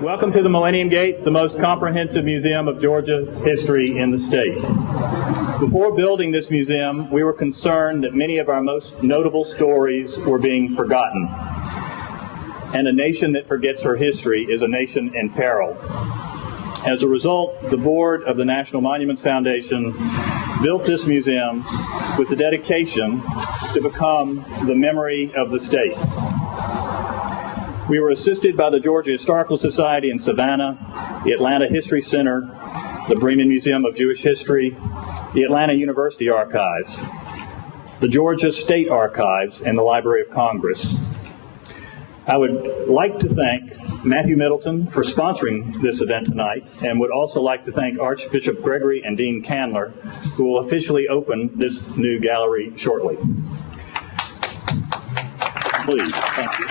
Welcome to the Millennium Gate, the most comprehensive museum of Georgia history in the state. Before building this museum, we were concerned that many of our most notable stories were being forgotten. And a nation that forgets her history is a nation in peril. As a result, the board of the National Monuments Foundation built this museum with the dedication to become the memory of the state. We were assisted by the Georgia Historical Society in Savannah, the Atlanta History Center, the Bremen Museum of Jewish History, the Atlanta University Archives, the Georgia State Archives, and the Library of Congress. I would like to thank Matthew Middleton for sponsoring this event tonight, and would also like to thank Archbishop Gregory and Dean Candler, who will officially open this new gallery shortly. Please, thank you.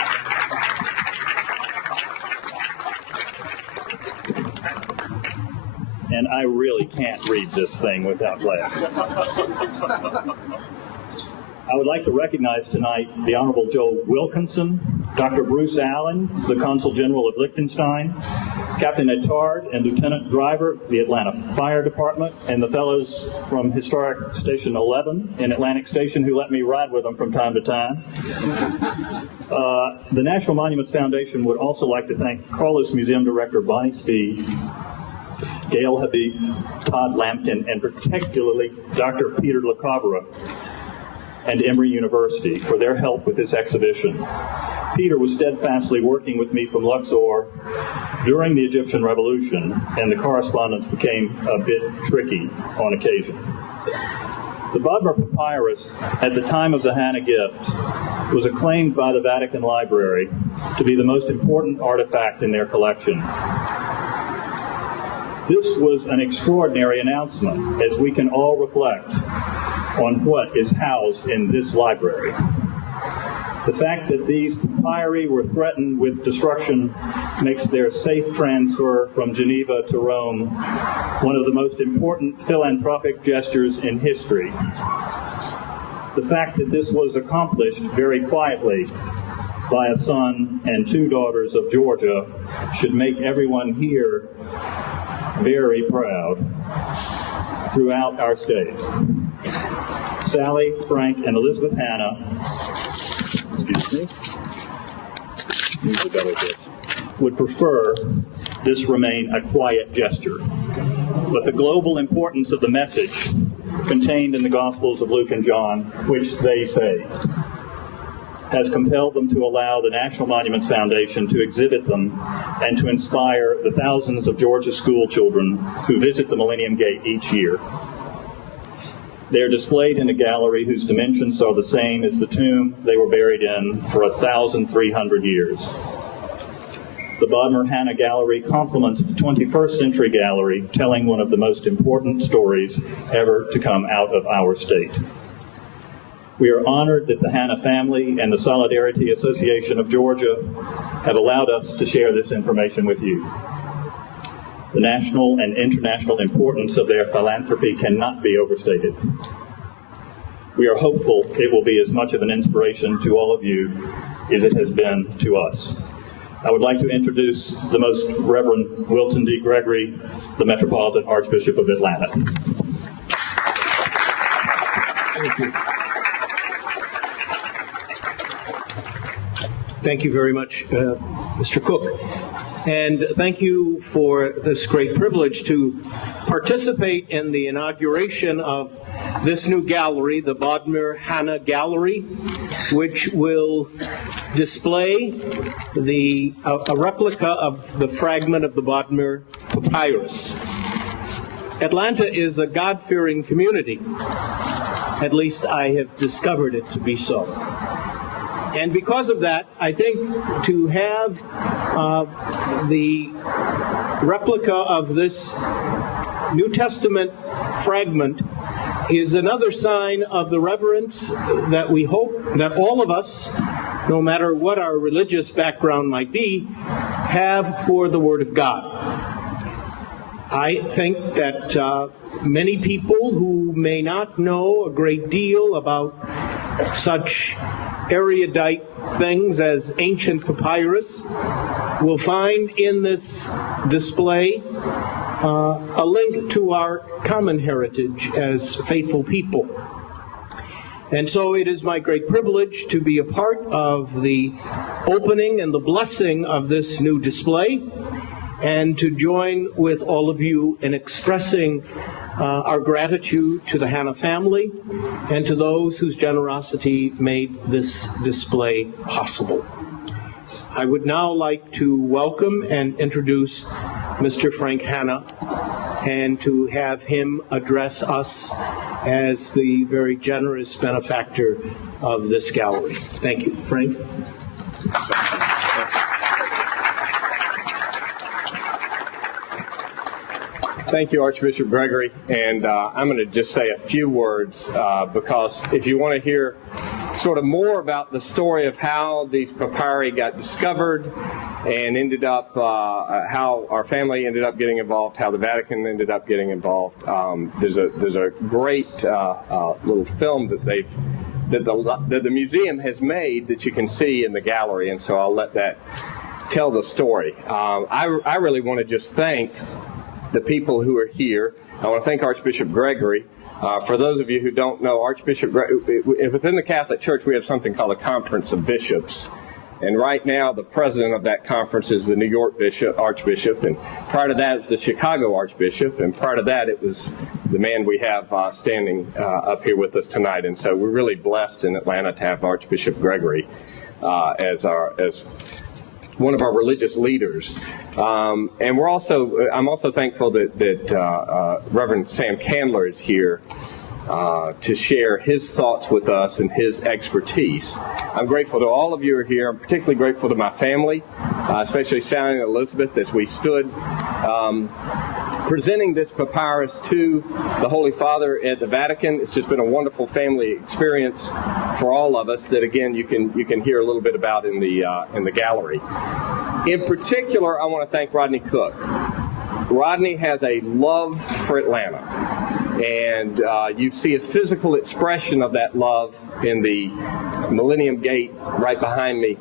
And I really can't read this thing without glasses. I would like to recognize tonight the Honorable Joe Wilkinson, Dr. Bruce Allen, the Consul General of Liechtenstein, Captain Ettard and Lieutenant Driver of the Atlanta Fire Department, and the fellows from Historic Station 11 in Atlantic Station who let me ride with them from time to time. The National Monuments Foundation would also like to thank Carlos Museum Director Bonnie Speed, Gail Habib, Todd Lampkin, and particularly Dr. Peter LaCavera and Emory University for their help with this exhibition. Peter was steadfastly working with me from Luxor during the Egyptian Revolution, and the correspondence became a bit tricky on occasion. The Bodmer papyrus, at the time of the Hanna gift, was acclaimed by the Vatican Library to be the most important artifact in their collection. This was an extraordinary announcement, as we can all reflect on what is housed in this library. The fact that these papyri were threatened with destruction makes their safe transfer from Geneva to Rome one of the most important philanthropic gestures in history. The fact that this was accomplished very quietly by a son and two daughters of Georgia should make everyone here very proud throughout our state. Sally, Frank, and Elizabeth Hanna, would prefer this remain a quiet gesture. But the global importance of the message contained in the Gospels of Luke and John, which they say, has compelled them to allow the National Monuments Foundation to exhibit them and to inspire the thousands of Georgia school children who visit the Millennium Gate each year. They are displayed in a gallery whose dimensions are the same as the tomb they were buried in for 1,300 years. The Bodmer-Hanna Gallery complements the 21st Century Gallery, telling one of the most important stories ever to come out of our state. We are honored that the Hanna family and the Solidarity Association of Georgia have allowed us to share this information with you. The national and international importance of their philanthropy cannot be overstated. We are hopeful it will be as much of an inspiration to all of you as it has been to us. I would like to introduce the Most Reverend Wilton D. Gregory, the Metropolitan Archbishop of Atlanta. Thank you. Thank you very much, Mr. Cook. And thank you for this great privilege to participate in the inauguration of this new gallery, the Bodmer-Hanna Gallery, which will display a replica of the fragment of the Bodmer papyrus. Atlanta is a God-fearing community. At least I have discovered it to be so. And because of that, I think to have the replica of this New Testament fragment is another sign of the reverence that we hope that all of us, no matter what our religious background might be, have for the Word of God. I think that many people who may not know a great deal about such erudite things as ancient papyrus, we'll find in this display a link to our common heritage as faithful people. And so it is my great privilege to be a part of the opening and the blessing of this new display, and to join with all of you in expressing our gratitude to the Hanna family and to those whose generosity made this display possible. I would now like to welcome and introduce Mr. Frank Hanna, and to have him address us as the very generous benefactor of this gallery. Thank you. Frank. Thank you, Archbishop Gregory, and I'm going to just say a few words because if you want to hear sort of more about the story of how these papyri got discovered and ended up, how our family ended up getting involved, how the Vatican ended up getting involved, there's a great little film that the museum has made that you can see in the gallery, and so I'll let that tell the story. I really want to just thank the people who are here. I want to thank Archbishop Gregory. For those of you who don't know, within the Catholic Church, we have something called a Conference of Bishops. And right now, the president of that conference is the New York Archbishop, and prior to that, it was the Chicago Archbishop, and prior to that, it was the man we have standing up here with us tonight. And so we're really blessed in Atlanta to have Archbishop Gregory as one of our religious leaders. And I'm also thankful that Reverend Sam Candler is here to share his thoughts with us and his expertise. I'm grateful to all of you who are here. I'm particularly grateful to my family, especially Sally and Elizabeth, as we stood presenting this papyrus to the Holy Father at the Vatican. It's just been a wonderful family experience for all of us that, again, you can hear a little bit about in the gallery. In particular, I want to thank Rodney Cook. Rodney has a love for Atlanta, and you see a physical expression of that love in the Millennium Gate right behind me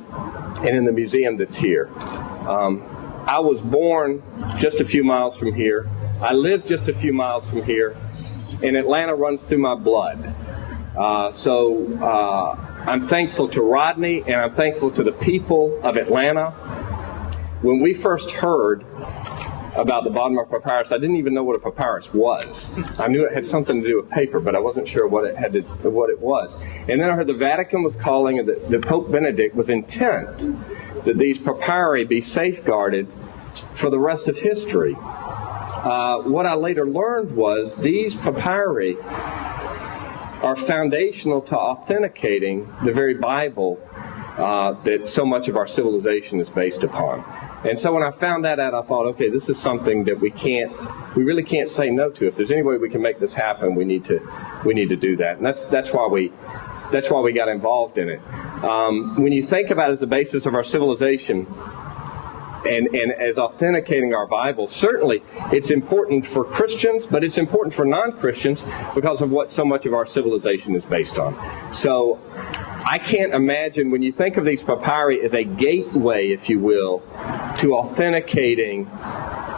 and in the museum that's here. I was born just a few miles from here. I live just a few miles from here, and Atlanta runs through my blood. So I'm thankful to Rodney, and I'm thankful to the people of Atlanta. When we first heard about the Bodmer papyrus, I didn't even know what a papyrus was. I knew it had something to do with paper, but I wasn't sure what it was. And then I heard the Vatican was calling, and the Pope Benedict was intent that these papyri be safeguarded for the rest of history. What I later learned was these papyri are foundational to authenticating the very Bible that so much of our civilization is based upon. And so when I found that out, I thought, okay, this is something that we really can't say no to. If there's any way we can make this happen, we need to do that. And that's why we got involved in it. When you think about it as the basis of our civilization and as authenticating our Bible, certainly it's important for Christians, but it's important for non-Christians because of what so much of our civilization is based on. So I can't imagine, when you think of these papyri as a gateway, if you will, to authenticating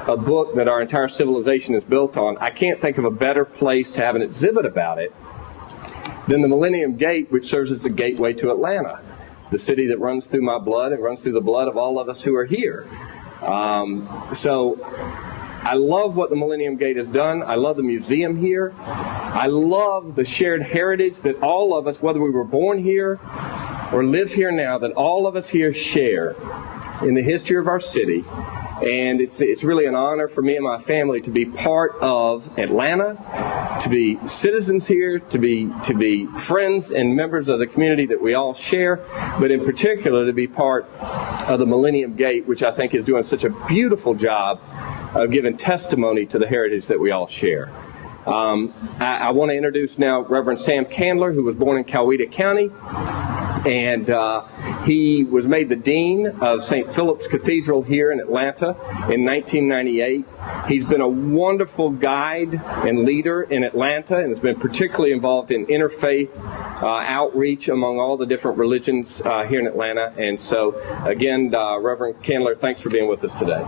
a book that our entire civilization is built on, I can't think of a better place to have an exhibit about it than the Millennium Gate, which serves as the gateway to Atlanta, the city that runs through my blood and runs through the blood of all of us who are here. So I love what the Millennium Gate has done. I love the museum here. I love the shared heritage that all of us, whether we were born here or live here now, that all of us here share in the history of our city. And it's really an honor for me and my family to be part of Atlanta, to be citizens here, to be friends and members of the community that we all share, but in particular to be part of the Millennium Gate, which I think is doing such a beautiful job of giving testimony to the heritage that we all share. I want to introduce now Reverend Sam Candler, who was born in Coweta County. And he was made the dean of St. Philip's Cathedral here in Atlanta in 1998. He's been a wonderful guide and leader in Atlanta, and has been particularly involved in interfaith outreach among all the different religions here in Atlanta. And so, again, Reverend Candler, thanks for being with us today.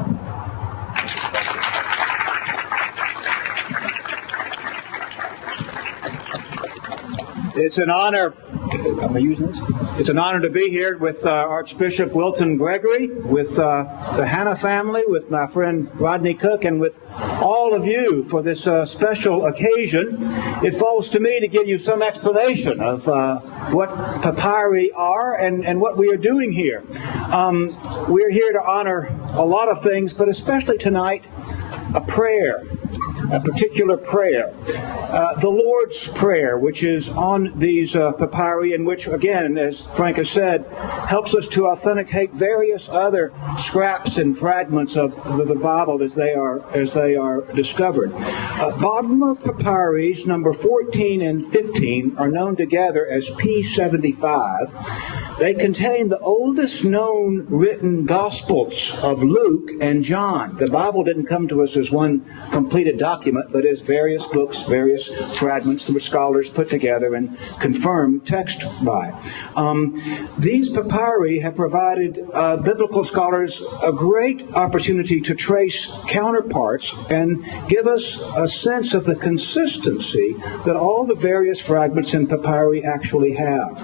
It's an honor. Am I using this? It's an honor to be here with Archbishop Wilton Gregory, with the Hanna family, with my friend Rodney Cook, and with all of you for this special occasion. It falls to me to give you some explanation of what papyri are and what we are doing here. We're here to honor a lot of things, but especially tonight, a prayer. A particular prayer, the Lord's Prayer, which is on these papyri, and which, again, as Frank has said, helps us to authenticate various other scraps and fragments of the Bible as they are discovered. Bodmer papyri number 14 and 15 are known together as P75. They contain the oldest known written Gospels of Luke and John. The Bible didn't come to us as one completed document, but as various books, various fragments that were scholars put together and confirmed text by. These papyri have provided biblical scholars a great opportunity to trace counterparts and give us a sense of the consistency that all the various fragments in papyri actually have.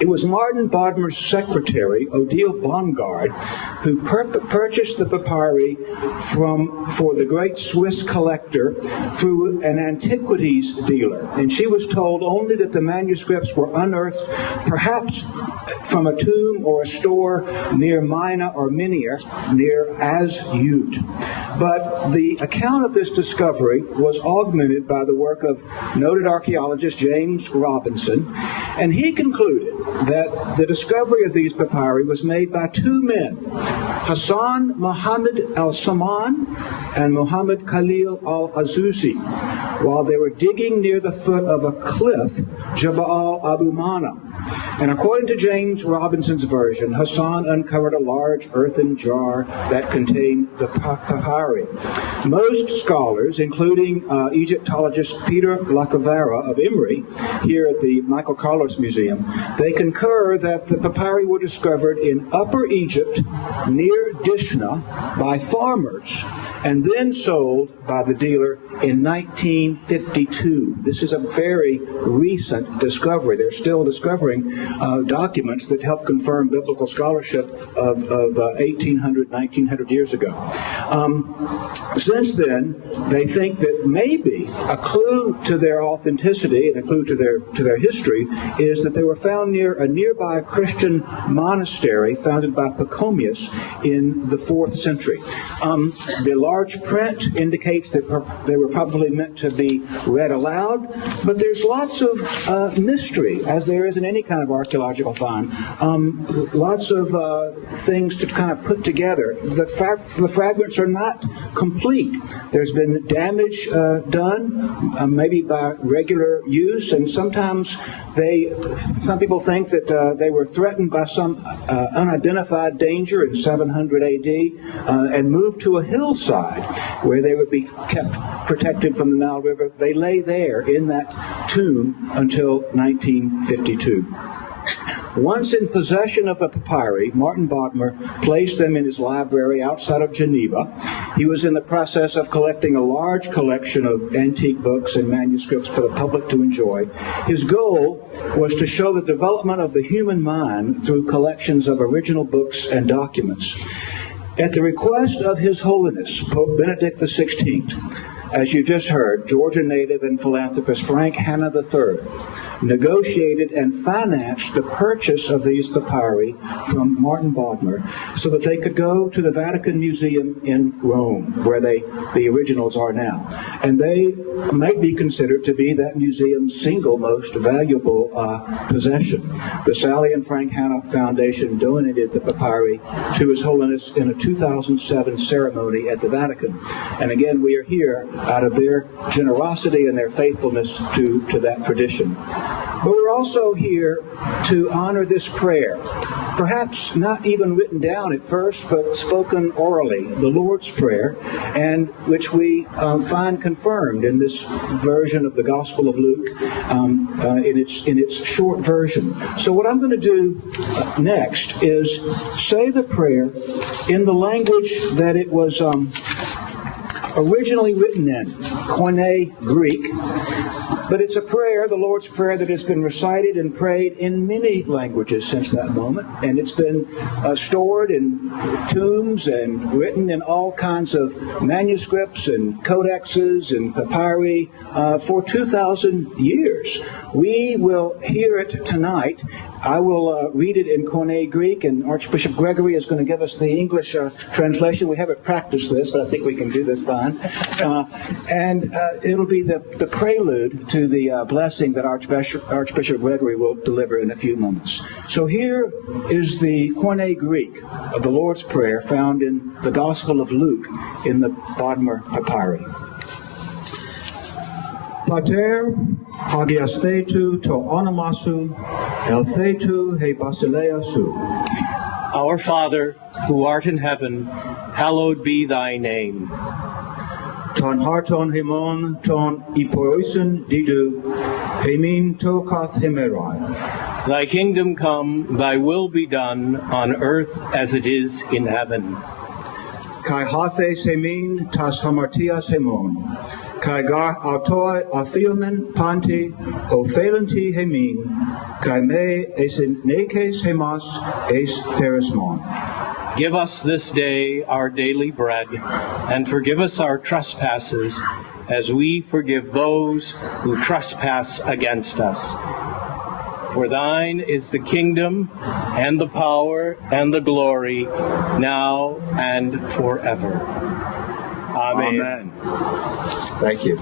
It was Martin Bodmer's secretary, Odile Bongard, who purchased the papyri for the great Swiss collector through an antiquities dealer. And she was told only that the manuscripts were unearthed, perhaps from a tomb or a store near Mina or Minier, near Asyut. But the account of this discovery was augmented by the work of noted archaeologist James Robinson, and he concluded that the discovery of these papyri was made by two men, Hassan Muhammad al-Saman and Muhammad Khalil al-Azuzi, while they were digging near the foot of a cliff, Jabal Abu Mana. And according to James Robinson's version, Hassan uncovered a large earthen jar that contained the papyri. Most scholars, including Egyptologist Peter Lacavera of Emory, here at the Michael Carlos Museum, they concur that the papyri were discovered in Upper Egypt near Dishna by farmers and then sold by the dealer in 1952. This is a very recent discovery. They're still discovering documents that help confirm biblical scholarship of 1800, 1900 years ago. Since then, they think that maybe a clue to their authenticity and a clue to their history is that they were found near a nearby Christian monastery founded by Pachomius in the 4th century. The large print indicates that they were probably meant to be read aloud, but there's lots of mystery, as there is in any kind of archaeological find. Lots of things to kind of put together. The fragments are not complete. There's been damage done, maybe by regular use, and sometimes some people think that they were threatened by some unidentified danger in 700 AD and moved to a hillside where they would be kept protected from the Nile River. They lay there in that tomb until 1952. Once in possession of the papyri, Martin Bodmer placed them in his library outside of Geneva. He was in the process of collecting a large collection of antique books and manuscripts for the public to enjoy. His goal was to show the development of the human mind through collections of original books and documents. At the request of His Holiness, Pope Benedict XVI, as you just heard, Georgia native and philanthropist Frank Hanna III negotiated and financed the purchase of these papyri from Martin Bodmer so that they could go to the Vatican Museum in Rome, where the originals are now. And they might be considered to be that museum's single most valuable possession. The Sally and Frank Hanna Foundation donated the papyri to His Holiness in a 2007 ceremony at the Vatican. And again, we are here out of their generosity and their faithfulness to that tradition. But we're also here to honor this prayer, perhaps not even written down at first, but spoken orally, the Lord's Prayer, and which we find confirmed in this version of the Gospel of Luke, in its short version. So what I'm going to do next is say the prayer in the language that it was originally written in, Koine Greek. But it's a prayer, the Lord's Prayer, that has been recited and prayed in many languages since that moment. And it's been stored in tombs and written in all kinds of manuscripts and codexes and papyri for 2,000 years. We will hear it tonight. I will read it in Koine Greek, and Archbishop Gregory is going to give us the English translation. We haven't practiced this, but I think we can do this fine. And it'll be the prelude to the blessing that Archbishop Gregory will deliver in a few moments. So here is the Koine Greek of the Lord's Prayer found in the Gospel of Luke in the Bodmer Papyri. Pater hagiasthetu to onomasu, elthetu he basileasu. Our Father, who art in heaven, hallowed be thy name. Ton harton hemon ton ipoisen didu, hemin to kath hemeron. Thy kingdom come, thy will be done, on earth as it is in heaven. Kai hathes hemin tas hamartias hemon. Kai gar autoi athiomen panti o phalanti hemin. Kai me esin nekes hemas es perismon. Give us this day our daily bread, and forgive us our trespasses, as we forgive those who trespass against us. For thine is the kingdom, and the power, and the glory, now and forever. Amen. Thank you.